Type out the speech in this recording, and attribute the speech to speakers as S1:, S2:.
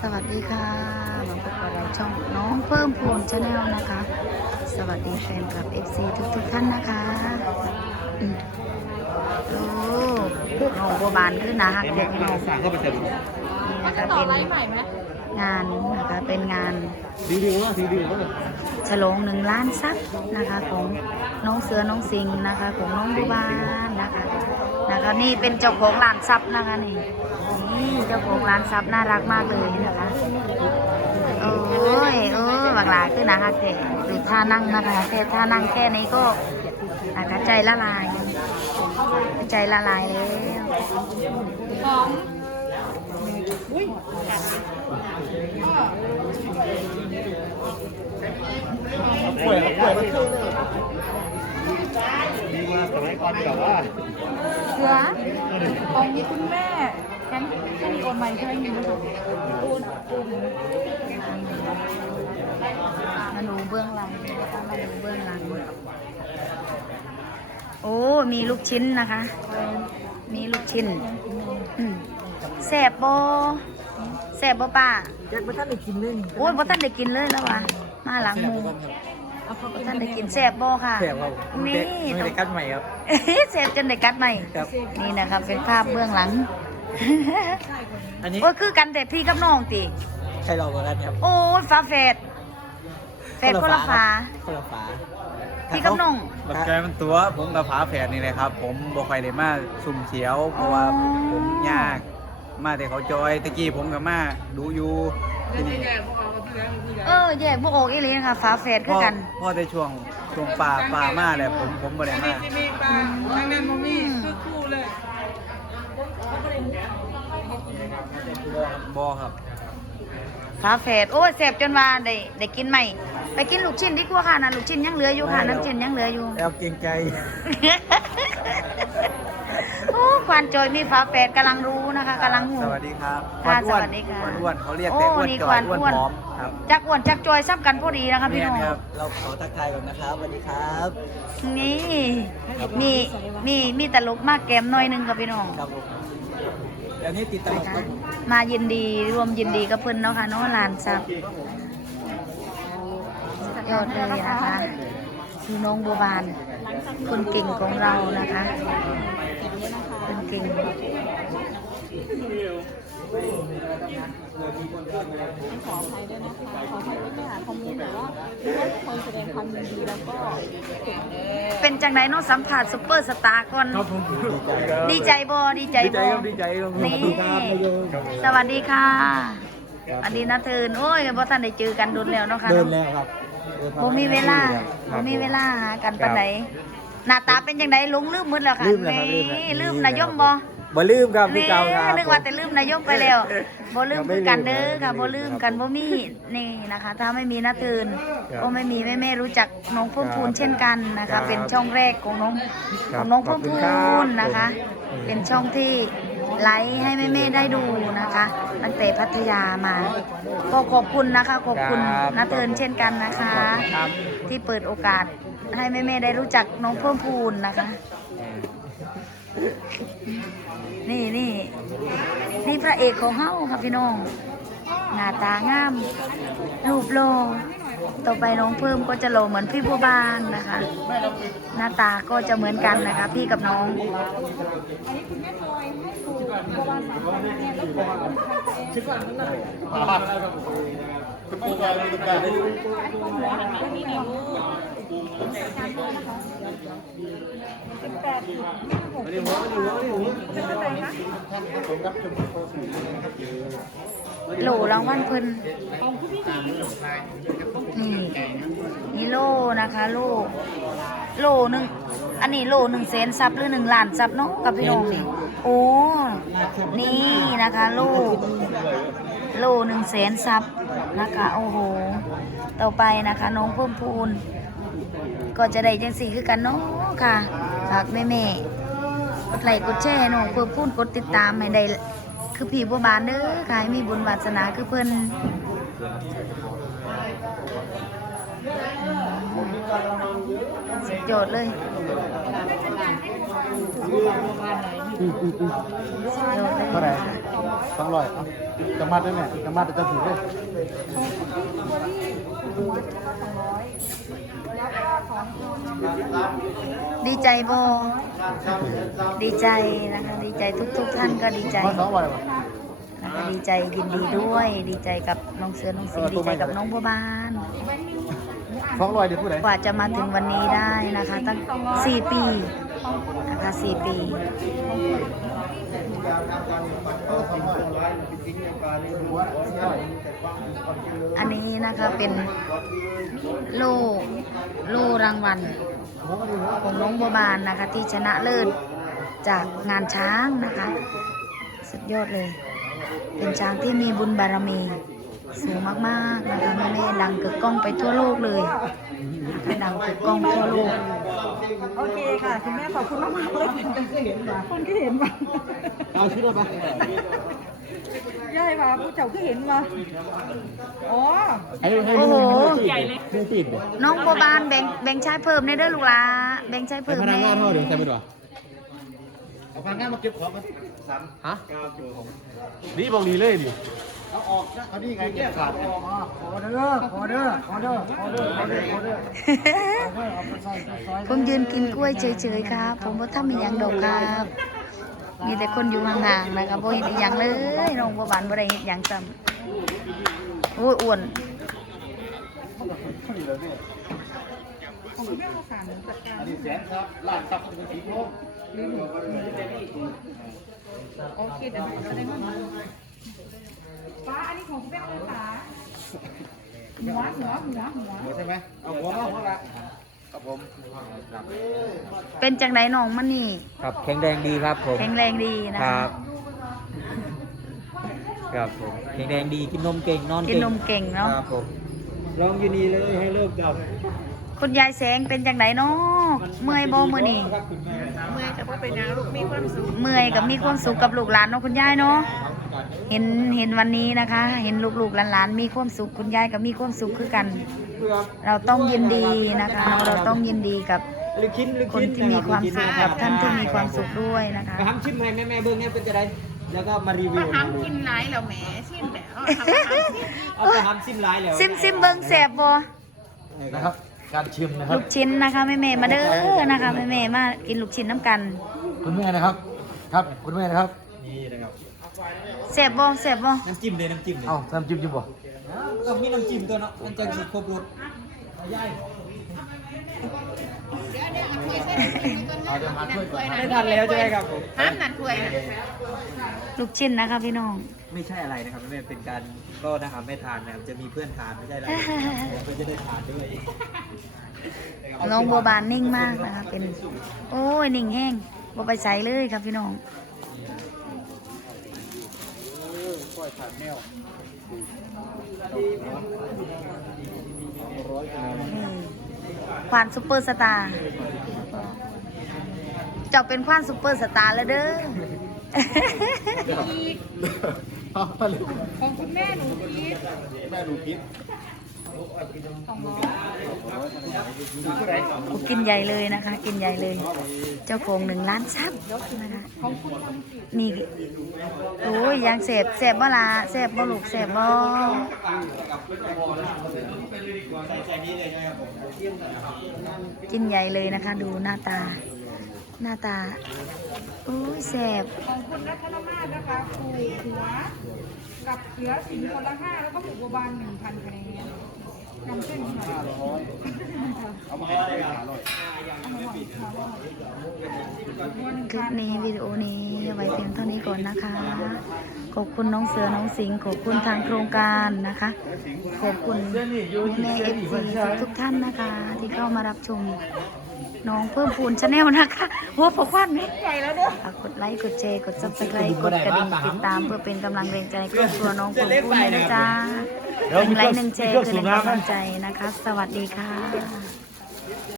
S1: สวัสดีค่ะมาพบกับเราช่องน้องเพิ่มพูนชาแนลนะคะ สวัสดีแฟนคลับ FC ทุกทุกๆท่านนะคะโอ้น้องบัวบานขึ้นนะฮัก
S2: เอ็ม
S1: เด็
S2: มาก
S1: น้อง
S2: สั่งเข้าไปเต็ม
S1: นี่นะ
S3: จะ
S1: คะ
S3: ต่อ
S1: เป็น
S3: ไลฟ์ใหม่ไหม
S1: งานนะคะเป็นงาน
S2: ดีดีว่าดีดีว่า
S1: ฉลองหนึ่งล้านซับนะคะของน้องเสือน้องสิงนะคะ ของน้องบัวบานนะคะ นะคะนี่เป็นเจ้าของร้านซับนะคะนี่นี่เจ้าของร้านซับน่ารักมากเลยนะคะโอ้ยเออบักหลาขึ้นนะคะแกดูท่านั่งนะคะแค่ท่านั่งแค่นี้ก็นะคะใจละลาย ใจละลายแล้ว
S3: หอม
S2: ป่วยครับป่วย ดีมากสมัยก่อนแบบว่า
S3: เสือของคุณแม่แคนแคนโอนใหม่ใช่ไหมนี่นะคะโอนโอน
S1: มาดูเบื้องหลังนะคะมาดูเบื้องหลังโอ้ มีลูกชิ้นนะคะ มีลูกชิ้นอืมแสบโบแสบโบป้า
S4: อยากไปท่านได้กินเลยนี่
S1: โอ้ยบ่ท่านได้กินเลยแล้ววะมาหลังหมู
S3: เอาเขา
S1: บ่
S3: กิน
S1: ท่าน
S3: ได้
S1: ได้
S3: กิ
S1: กิ
S3: น
S1: นแสบโบค่ะ
S4: แซ่บครับ
S1: นี่
S4: เด็กไม่ได้กัดใหม่ครับ
S1: แสบจนได้กัดใหม่
S4: ครับ
S1: นี่นะครับเป็นภาพเบื้องหลัง
S4: อันนี้
S1: โอ้ยคือกันแต่พี่กับน้องติ
S4: ใครรอกันกันครับ
S1: โอ้ยฟ้าแฝดแฝดคนละฟ้า
S4: คนละฝา
S1: พี่กับน้อง
S5: บักแกมันตัว ผมกับผาแฝดนี่แหละครับ ผมบ่ค่อยได้มาสุ่มเขียว เพราะว่า
S1: อ๋อ
S5: ผมยาก มาแต่เขาจอยตะกี้ผมกับมาดูอยู่ที่นี่
S1: เออแยกบ่ออกอีหลีนะคะฟ้าแฝดคือ
S5: พ่อ
S1: กัน
S5: พ่อในช่วงช่วงป่าป่ามาแหละผมผมบ่ได้มาบ่ครับ
S1: ฟ้าแฝดโอ้ยแสบจนว่าได้ได้กินใหม่ไปกินลูกชิ้นดีกว่าค่ะนะลูกชิ้นยังเหลืออยู่ค่ะน้ำชิ้นยังเหลืออยู่
S4: แล้วเกรงใจ
S1: โอ้ ควานจอยมีฟ้าแฝดกำลังรู้นะคะกำลังหู
S5: สวัสดีครับ
S1: ค่ะ
S5: อ้วน
S1: สวัสดีค่ะ
S5: อ้วนอ้วนเขาเรียก
S1: โอ้
S5: แต่อ้วน
S1: นี่
S5: จ
S1: ค
S5: อ
S1: วายน
S5: อ้วน
S1: อ้วน
S5: พร้อมครับ
S1: จักอ้วนจักจอยซ้ำกันพอดีนะคะพี่
S5: แม่
S1: น้อง
S5: นครับ
S4: เราขอทักทายก่อนนะครับสวัสดีครับ
S1: นี่มีมีมีตลกมากแกมหน่อยหนึงค่ะพี่น้อง
S4: ครับผมเดี๋ยวนี้ติดตลกครับ
S1: มายินดีรวมยินดีกับเพิ่นเนาะค่ะเนาะหลานซับยอดเลยนะคะคือน้องบัวบานคนเก่งของเรานะคะ คนเก่ง
S3: ขออภัยด้วยนะคะ ขออภัยด้วยค่ะคอมเมนต์แบบว่าไม่ว่าคนแสดงความยินดีแล้วก็เก่งเลย
S1: เป็นจังไดเนาะสัมผัสซุปเปอร์สตาร์ก่อน
S5: ครับผม
S1: ดีใจบ่ดีใจ
S5: ดีใจ
S1: บ่
S5: ครับดีใจครับ
S1: นี่สวัสดีค่ะสวัสดีนะเทินโอ้ยบ่ทันได้เจอกันโดนแล้วเนาะค่ะ
S4: เดิน
S1: เนาะ
S4: แล้วครับดิน
S1: บ่มีเวลาบ่มีเวลาหากันปานใด หน้าตาเป็นจังไดหลงลืมหมดแล้วค่ะ
S4: ลืมแล้วครับลืมแล้ว
S1: นี่ลืมนายมบ่
S4: บ่ลืมครับพี่
S1: นี่
S4: เก่าครับ
S1: นึกว่าแต่ลืมนายมไปแล้วบ่ลืม
S4: ครับไม่
S1: คือกัน
S4: ลืม
S1: เด้อ
S4: ครั
S1: ค่ะ
S4: บ
S1: บ่ลืมกันบ่มีนี่นะคะ ถ้าไม่มีนาตื่น
S4: ครับ
S1: ก็ไม่มีแม่แม่ๆรู้จักน้องเพิ่มพูน
S4: ครับ
S1: เช่นกันนะ
S4: ครั
S1: คะ
S4: บ
S1: เป็นช่องแรกของน้อง
S4: ค
S1: ข
S4: รับ
S1: องน้อง
S4: ขอ
S1: เพิ่
S4: บ
S1: ม
S4: คุณ
S1: พู
S4: ครับ
S1: นนะคะ เป็นช่องที่ ไลฟ์ให้แม่แม่ๆได้ดูนะคะตั้งแต่พัทยามา ก็ขอบคุณนะคะ ขอบคุณ
S4: ครับ
S1: นาเตือนเช่นกันนะคะ
S4: ครับ
S1: ที่เปิดโอกาสให้แม่แม่ๆได้รู้จักน้องเพิ่มพูนนะคะ นี่นี่นี่พระเอกของเฮาค่ะพี่น้อง หน้าตางาม รูปโล ต่อไปน้องเพิ่มก็จะโลเหมือนพี่บัวบานนะคะ หน้าตาก็จะเหมือนกันนะคะ พี่กับน้อง โหลรางวัลเพิ่นนี่นี่โลนะคะ โลโลหนึ่งอันนี้โลหนึ่งแสนซับหรือหนึ่งล้านซับเนาะกับพี่น้องนี่โอ้นี่นะคะโลโลหนึ่งแสนซับนะคะ โอ้โห ต่อไปนะคะ น้องเพิ่มพูน ก็จะได้จังสี่คือกันเนาะค่ะฝากแม่แม่ๆกดไลค์กดแชร์น้องเพิ่มพูนกดติดตามให้ได้ คือผีบัวบานเด้อค่ะให้มีบุญวาสนาคือเพิ่นสุดยอดเลยสุดยอดเลย
S2: เท่าไหร่สองร้อยจะมัดได้ไหมจะมัดจะถูกเลย
S1: ดีใจโบดีใจนะคะ ดีใจทุก ๆ ท่านก็ดีใจ
S2: มาสองร้อยป่ะ
S1: นะคะดีใจยินดีด้วย ดีใจกับน้องเสือน้องสิงห์ดีใจกับน้องบัวบาน
S2: สองร้อยเดี๋ยวผู้ใด
S1: กว่าจะมาถึงวันนี้ได้นะคะ ตั้งสี่ปี นะคะสี่ปีอันนี้นะคะเป็นโล่โล่รางวัลของน้องบัวบานนะคะ ที่ชนะเลิศจากงานช้างนะคะ สุดยอดเลย เป็นช้างที่มีบุญบารมี สูงมากๆนะคะแม่แม่ๆดังกึกก้องไปทั่วโลกเลยนะคะดังกึกก้องทั่วโลก
S3: โอเคค่ะคุณแม่ขอบคุณมากๆเลยคนก็เห็นมา
S2: เอาชุดละป่ะ
S3: ย่ายมาผู้เจ้าก็เห็นมาอ๋อ
S2: ให้ให้
S1: โอ้โห
S2: ใหญ่เลยมูปิดเดี๋ยว
S1: น้องบัวบานแบ่งแบ่งใช้เพิ่มในเด้อลูกหลาแบ่งใช้
S2: ให้
S1: เพิ่ม
S2: พนั
S1: แน่
S2: กงานเท่าเดี๋ยวใส่ไปดูเอาพนักงานมาเก็บของกันสามฮะนี่บอกดีเลยดิ เอาออกนะเอานี่ไงแก้ขาดออเดอร์ออเดอร์ออเดอร์ออเดอร์ออเดอร์ออเดอร์
S1: ผมยืนกินกล้วยเฉยๆครับ ผมว่าถ้ามีอย่างดอกครับ มีแต่คนอยู่ห่างๆนะครับบ่เห็นอีหยังเลยน้องบัวบานบ่ได้เห็นหยังซ้ำโอ้ยอ้วน
S2: อันนี้แสนครับล้านตับเป็นสีโค้ง
S3: โอเคเดี๋ยวเราได้มา ป้าอันนี้ของแม่เลยค่ะหัวหัวหัวหัว
S2: ใช่ไหมเอาหัวมาหัวละครับผม
S1: เป็นจังไดน้องมันนี่
S4: ครับแข็งแรงดีครับผม
S1: แข็งแรงดีนะ
S4: ค
S1: คะ
S4: รับ ครับผมแข็งแรงดีกินนมเก่งนอน
S1: กิน
S4: เก่ง
S1: นมเก่งเนาะ
S4: ครับผมลองอยู่นี่เลยให้เลิกกับ
S1: คุณยายแสงเป็นจังไดเนาะเมื่อยบ่มื้อนี้
S3: เมื่อจะพูดเป็นยังลูกมีความสุข
S1: เมื่อยกับมีความสุขกับลูกหลานเนาะคุณยายเนาะ เห็นเห็นวันนี้นะคะ เห็นลูกๆหลานๆมีความสุขคุณยายก็มีความสุขคือกัน เราต้องยินดีนะคะ เราต้องยินดีกับ
S4: ลูกชิ้นลูก
S1: คน
S4: ชิ้น
S1: ที่มีความสุขกับท่านที่มีความสุขด้วยนะคะ
S4: มาทำชิมให้แม่แม่ๆเบิ้งเนี่ยเป็นจะได้แล้วก็มารีวิว
S3: ทำกินไรแล้วแหมชิมแบบเอาทำทำ
S4: เอาไปทำซิมไลน์แล้ว
S1: ซิมซิมเบิ้งแสบบ่
S2: นะครับการชิมนะครั
S1: ลู
S2: บ
S1: กชิ้นนะคะแม่แม่ๆมาเด้อนะคะแม่แม่ๆมากินลูกชิ้นน้ำกัน
S2: คุณแม่นะครับ ครับคุณแม่นะครับ
S4: นี่นะครับ
S1: แสบบ่แสบบ่
S4: น้ำจิ้มเลยน้ำจิ้มเลย
S2: เอ้าทำจิ้มจิ้มบ่
S4: ต้องมีน้ำจิ้มตัวเนาะมันจะสิครบรส
S2: เอาเดี๋ยวมาช่วยก่อน
S4: ไม่ทันแล้วใช่ไหมครับผม
S3: ห้ามนัดถ้วยนะ
S1: ลูกชิ้นนะคะพี่น้อง
S4: ไม่ใช่อะไรนะครับแม่เป็นการก็นะครับไม่ทานนะครับจะมีเพื่อนทานไม่ใช่อะไรเพื่อนจะได้ทานด้วย
S1: น้องบัวบานนิ่งมากนะคะเป็น โอ้ยนิ่งแห้งบ่ไปใส่เลยครับพี่น้อง นี่ควานซุปเปอร์สตาร์เจ้าเป็นควานซุปเปอร์สตาร์แล้วเด้อ
S2: เอาไปเลย
S3: ของคุณแม่หนูพีท
S2: แม่ดูพิษ
S3: สองร้อย
S1: โอ้ กินใหญ่เลยนะคะ กินใหญ่เลย เจ้าของหนึ่งล้านซับนะคะนี่โอ้ยยังเสพเสพบ่ละเสพบ่ลูกเสพบ่กินใหญ่เลยนะคะ ดูหน้าตา หน้าตาโอ้ยแสบ
S3: ของคุณรัตนมาศนะคะปลูกหัว กับเสือสิงห์คนละห้าแล้วก็ปลูกบัวบานหนึ่งพันคะแนนนำเส้นค่ะ
S2: เอามาให้ได้ห้าร้อย
S1: คลิปนี้วิดีโอนี้เอาไว้เพียงเท่านี้ก่อนนะคะ ขอบคุณน้องเสือน้องสิงห์ขอบคุณทางโครงการนะคะ ขอบคุณแม่เอฟซีทุกท่านนะคะ ที่เข้ามารับชม น้องเพิ่มพูนชาแนลนะคะหัวปกควันไหม
S3: ใหญ่แล้วเด้อ
S1: ฝากกดไลค์กดแชร์กดซับสไครต์กดกระดิ่งติดตามเพื่อเป็นกำลังแรงใจครอบครัวน้องเพิ่มพูนด้วยนะจ๊ะหนึ่งไลค์หนึ่งแชร์คือหนึ่งกำลังใจนะคะ สวัสดีค่ะ